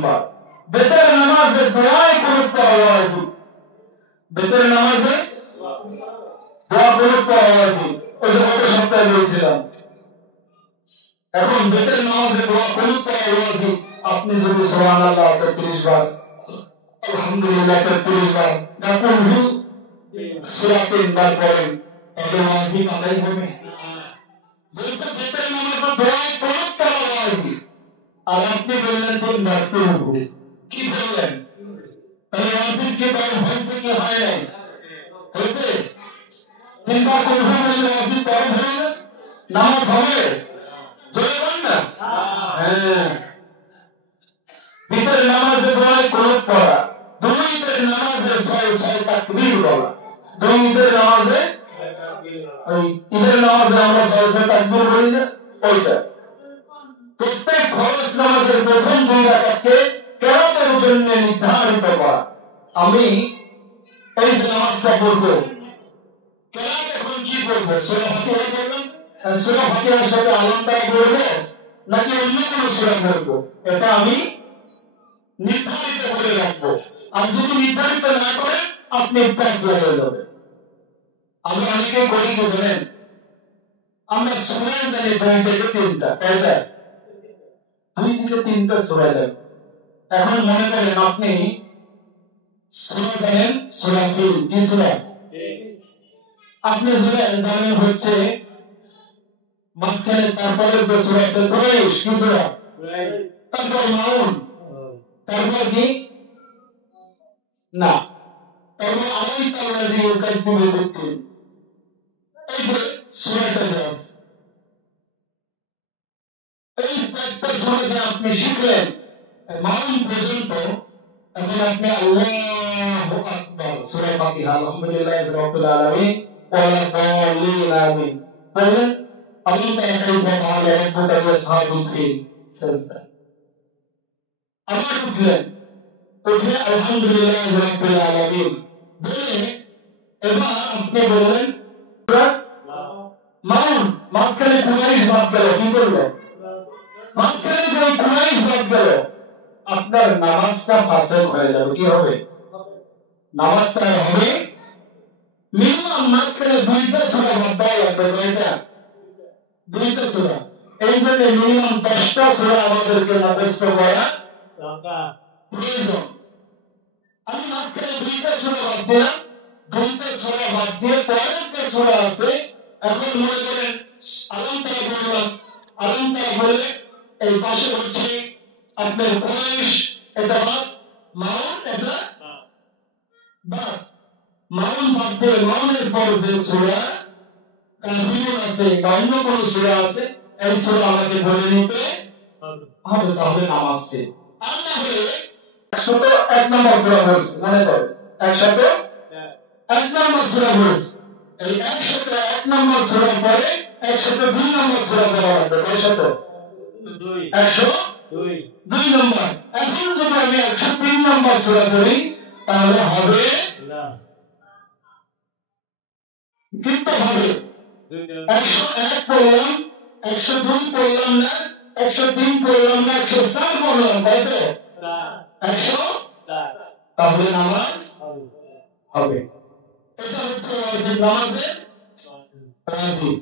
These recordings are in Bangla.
নাম্বার। বেতের নামাজে দোয়ায় গুরুত্ব হওয়া উচিত। বেতের নামাজে দোয়া গুরুত্ব হওয়া উচিত। ওই যে গত সপ্তাহে বলছিলাম। এখন বেতের নামাজে দোয়া গুরুত্ব হওয়া উচিত। আপনি যদি সুবহানাল্লাহ 33 বার, আলহামদুলিল্লাহ 33 বার, নাকুল সূরা 3 বার পড়েন, তবে ওয়াজিব আদায় হবে। বলছে বেতের নামাজে দোয়ায় গুরুত্ব হওয়া উচিত। আর আপনি বললেন 3 বার পড়ব। কি বললেন? তাহলে ওয়াজিব কি তার হয়েছে কি হয় নাই? হয়েছে? 3 বার পড়ব বললে ওয়াজিব পড়া হবে না? নামাজ হবে? জোরে বল না। হ্যাঁ, বেতের নামাজে দোয়ায় কুনুত পড়া, দুই ঈদের নামাজে 6 তাকবীর বলা। দুই ঈদের নামাজে, ওই ঈদের নামাজে আমরা 6 তাকবীর বলি না, ওইটা। প্রত্যেক ফরজ নামাজের প্রথম 2 রাকাতকে কিরাতের জন্য নির্ধারিত করা। আমি এই যে নামাজটা পড়ব, কিরাত এখন কি পড়ব? সূরা ফাতিহা পড়বেন? সূরা ফাতিহার সাথে আলমটাই পড়ব নাকি অন্য কোনো সূরা পড়ব? এটা আমি নির্ধারিত করে রাখবো। আর যদি নির্ধারিত না করেন, আপনি প্যাস লাগিয়ে যাবেন। আমরা অনেকে করি কি জানেন? আমরা সূরা জানি 2 থেকে 3টা, কয়টা? 2 থেকে 3টা সূরা জানি। এখন মনে করেন আপনি সূরা জানেন, সূরা কি সূরা? আপনি সূরা জানেন হচ্ছে মাঝখানে, তারপরে যে সূরা আছে কুরাইশ, কি সূরা? তারপর মাউন, তারপর কি না, তারপর আলাইতাল্লাযী ইউকাযযিবু বিদ্দীন। এই যে সূরাটা আছে, এই 4টা সূরা যে আপনি শিখলেন মাউন পর্যন্ত, এখন আপনি আল্লাহু আকবার, সূরা ফাতিহা, আলহামদুলিল্লাহি রাব্বিল আলামিন, ওয়া দাল্লিন আমিন বলেন। আল্লাহ তাআলা বলে রব্বুকা ইয়াসহাবুল ফিল সাজদা। আবার উঠলেন, উঠে আলহামদুলিল্লাহি রাব্বিল আলামিন বলে এবার আপনি বললেন সূরা মাউন। মাঝখানে কুরাইশ বাদ গেল, কি করলেন? মাঝখানে যে কুরাইশ বাদ গেল, আপনার নামাজটা ফাসেদ হয়ে যাবে। কি হবে? নামাজটা হবে মিনিমাম মাঝখানে 2টা সূরা বাদ দেওয়া লাগবে। কয়টা? 2টা সূরা। এই জন্য মিনিমাম 10টা সূরা আমাদেরকে মুখস্থ করা প্রয়োজন। আমি মাঝখানে 2টা সূরা বাদ দিলাম, 2টা সূরা বাদ দিয়ে পরের যে সূরা আছে, এখন মনে করেন আলমটা বললাম, আলমটা বলে এই পাশে হচ্ছে আপনার কুরাইশ, এটা বাদ, মাউন এটা বাদ। মাউন বাদ দিয়ে মাউনের পর যে সূরা কাফিরুন আছে বা অন্য কোন সূরা আছে, এই সূরা আমাকে বলে নিতে হবে, তাহলে নামাজ শেষ। আর না হলে 101 নম্বর সূরা পড়ছে, মনে করো 101 নম্বর সূরা পড়ছে, এই 101 নম্বর সূরা পরে 102 নম্বর সূরা পড়া লাগবে। কয় শত? 102 নম্বর। এখন যদি আমি 103 নম্বর সূরা পড়ি তাহলে হবে না, কিন্তু হবে 101 পড়লাম, 102 পড়লাম না, 103 পড়লাম না, 104 পড়লাম, তাই তো? 104, তাহলে নামাজ হবে। এটা হচ্ছে ওয়াজিব নামাজের ওয়াজিব।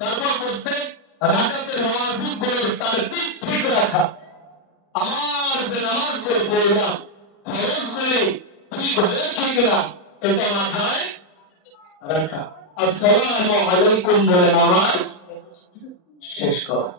তারপর প্রত্যেক রাকাতের ওয়াজিব গুলোর তারতিব ঠিক রাখা। আমার যে নামাজগুলো পড়লাম ফরজগুলি ঠিক হয়েছে কিনা এটা মাথায় রাখা। আসসালামু আলাইকুম বলে নামাজ শেষ করা।